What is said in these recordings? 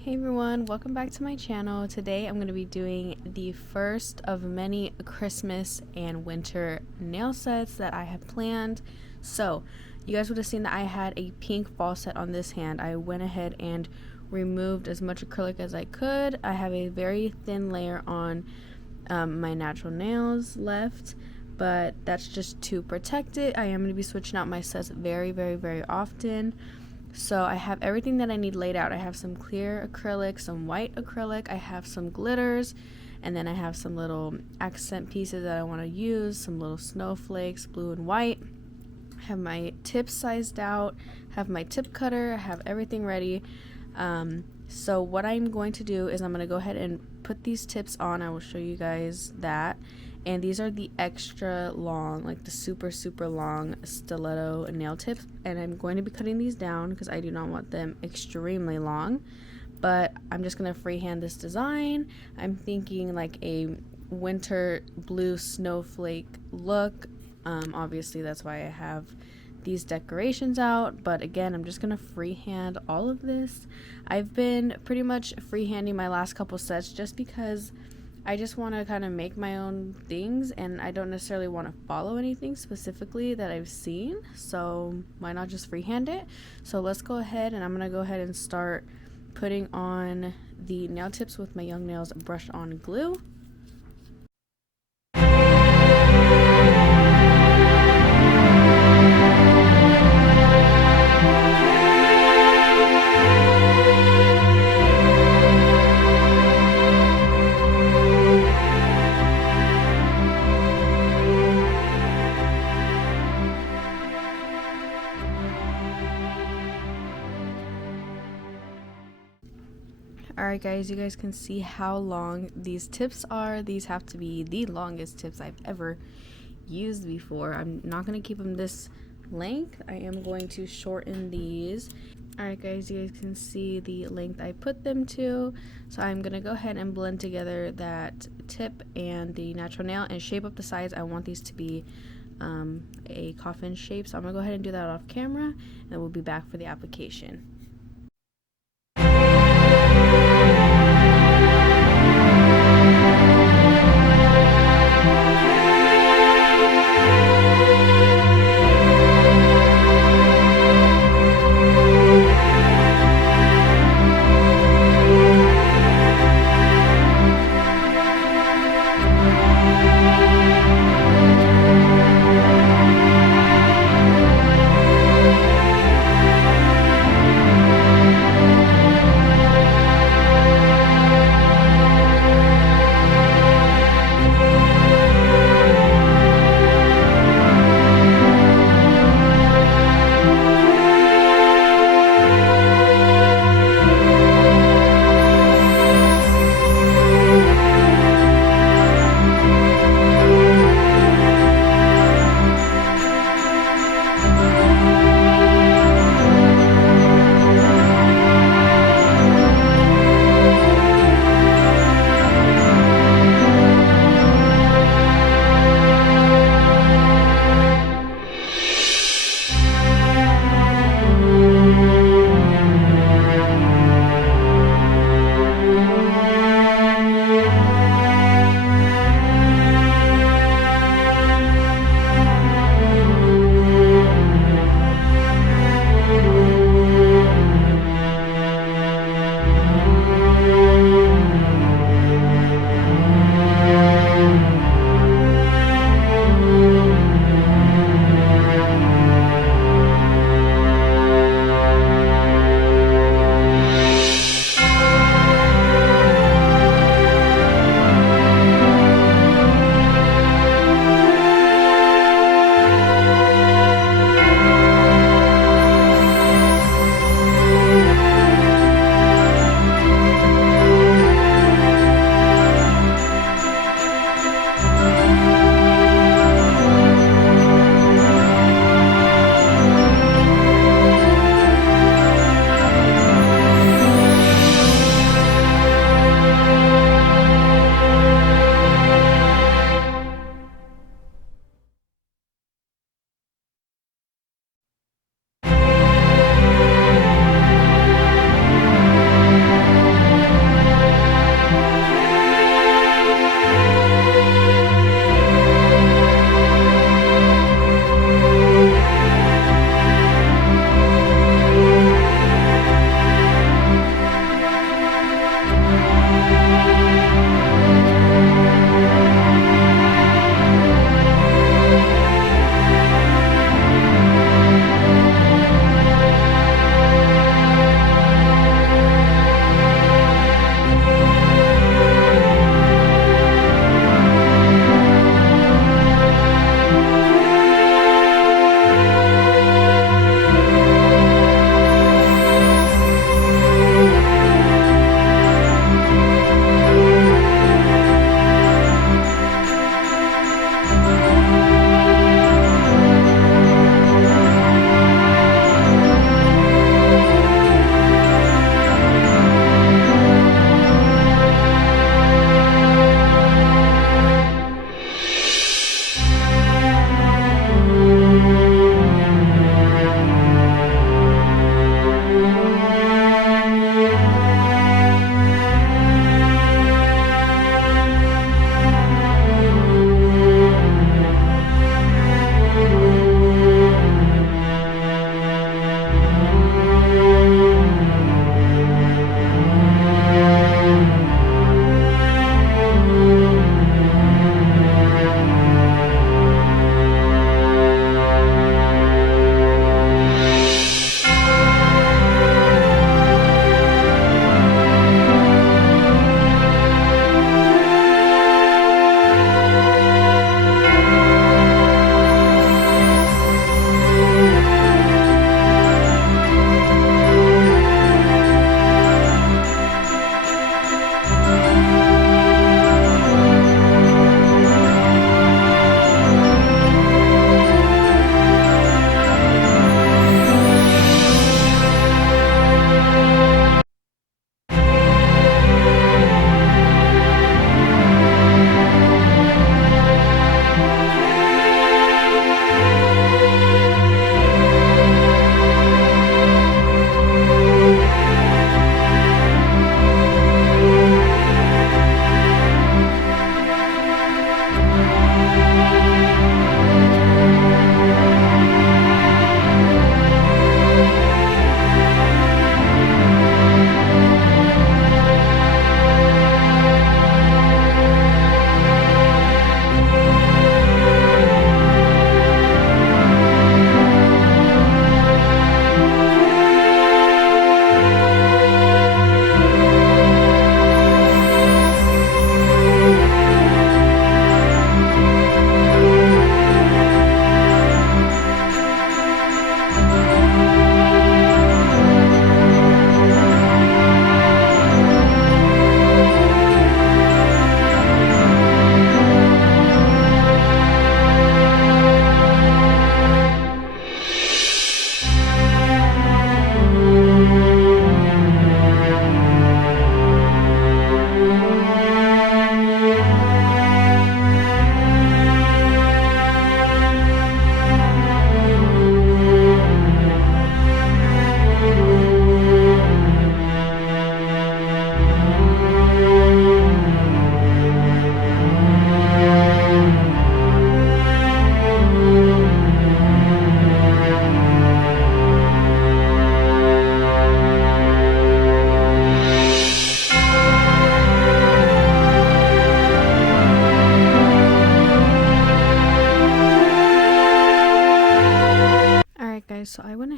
Hey everyone, welcome back to my channel. Today I'm going to be doing the first of many Christmas and winter nail sets that I have planned. So you guys would have seen that I had a pink fall set on this hand. I went ahead and removed as much acrylic as I could. I have a very thin layer on my natural nails left, but that's just to protect it. I am going to be switching out my sets very often. So I have everything that I need laid out. I have some clear acrylic, some white acrylic, I have some glitters, and then I have some little accent pieces that I want to use, some little snowflakes, blue and white. I have my tips sized out, have my tip cutter, I have everything ready. So what I'm going to do is I'm going to go ahead and put these tips on. I will show you guys that. And these are the extra long, like the super long stiletto nail tips. And I'm going to be cutting these down because I do not want them extremely long. But I'm just going to freehand this design. I'm thinking like a winter blue snowflake look. Obviously that's why I have these decorations out, but again, I'm just gonna freehand all of this. I've been pretty much freehanding my last couple sets just because I just want to kind of make my own things, and I don't necessarily want to follow anything specifically that I've seen, so why not just freehand it? So let's go ahead, and I'm gonna go ahead and start putting on the nail tips with my Young Nails brush on glue. Alright guys, you guys can see how long these tips are. These have to be the longest tips I've ever used before. I'm not going to keep them this length. I am going to shorten these. Alright guys, you guys can see the length I put them to. So I'm going to go ahead and blend together that tip and the natural nail and shape up the sides. I want these to be a coffin shape. So I'm going to go ahead and do that off camera, and then we'll be back for the application.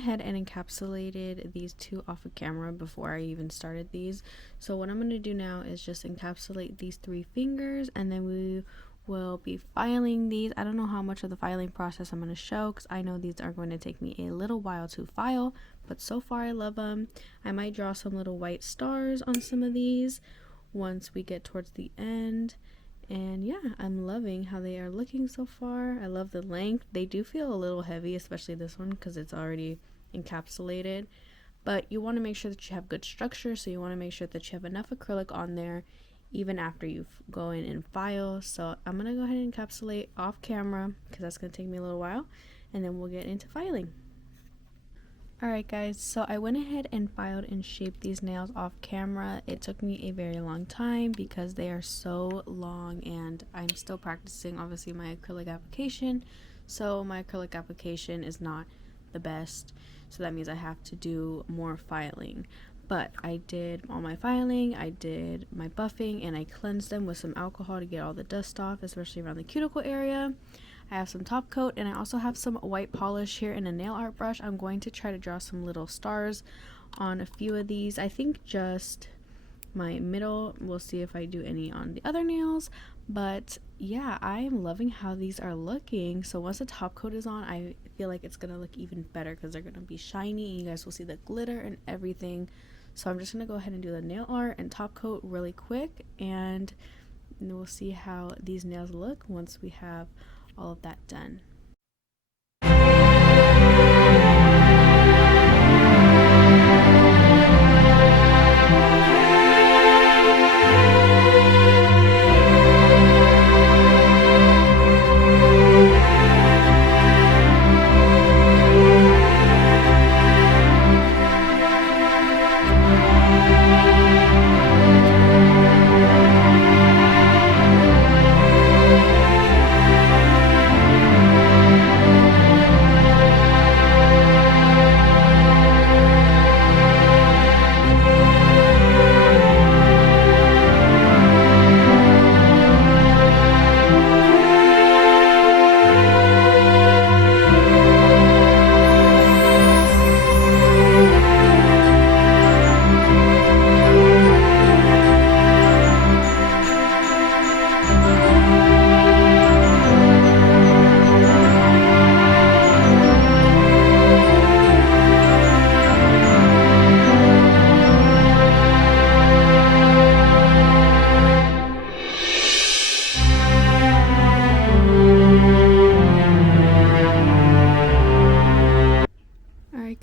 ahead and encapsulated these two off of camera before I even started these. So what I'm going to do now is just encapsulate these 3 fingers, and then we will be filing these. I don't know how much of the filing process I'm going to show, because I know these are going to take me a little while to file, but so far I love them. I might draw some little white stars on some of these once we get towards the end. And yeah, I'm loving how they are looking so far. I love the length. They do feel a little heavy, especially this one, because it's already encapsulated. But you want to make sure that you have good structure, so you want to make sure that you have enough acrylic on there even after you go in and file. So I'm going to go ahead and encapsulate off camera, because that's going to take me a little while, and then we'll get into filing. Alright guys, so I went ahead and filed and shaped these nails off camera. It took me a very long time because they are so long, and I'm still practicing obviously my acrylic application. So my acrylic application is not the best, so that means I have to do more filing. But I did all my filing, I did my buffing, and I cleansed them with some alcohol to get all the dust off, especially around the cuticle area. I have some top coat, and I also have some white polish here in a nail art brush. I'm going to try to draw some little stars on a few of these. I think just my middle. We'll see if I do any on the other nails. But yeah, I am loving how these are looking. So once the top coat is on, I feel like it's going to look even better because they're going to be shiny, and you guys will see the glitter and everything. So I'm just going to go ahead and do the nail art and top coat really quick, and we'll see how these nails look once we have all of that done.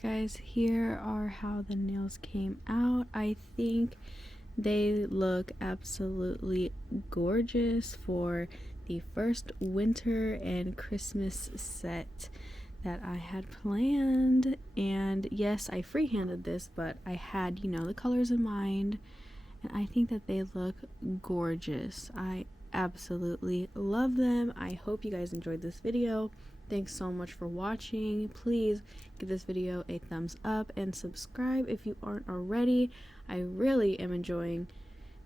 Guys, here are how the nails came out. I think they look absolutely gorgeous for the first winter and Christmas set that I had planned. And yes, I freehanded this, but I had, you know, the colors in mind, and I think that they look gorgeous. I absolutely love them. I hope you guys enjoyed this video. Thanks so much for watching. Please give this video a thumbs up and subscribe if you aren't already. I really am enjoying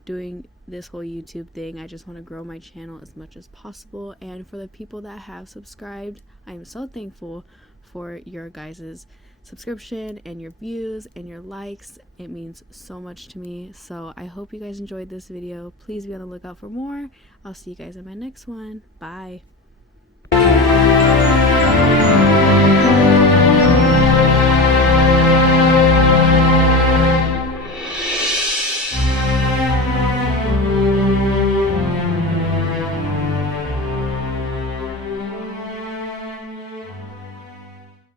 doing this whole YouTube thing. I just want to grow my channel as much as possible, and for the people that have subscribed, I am so thankful for your guys' subscription and your views and your likes. It means so much to me. So I hope you guys enjoyed this video. Please be on the lookout for more. I'll see you guys in my next one. Bye.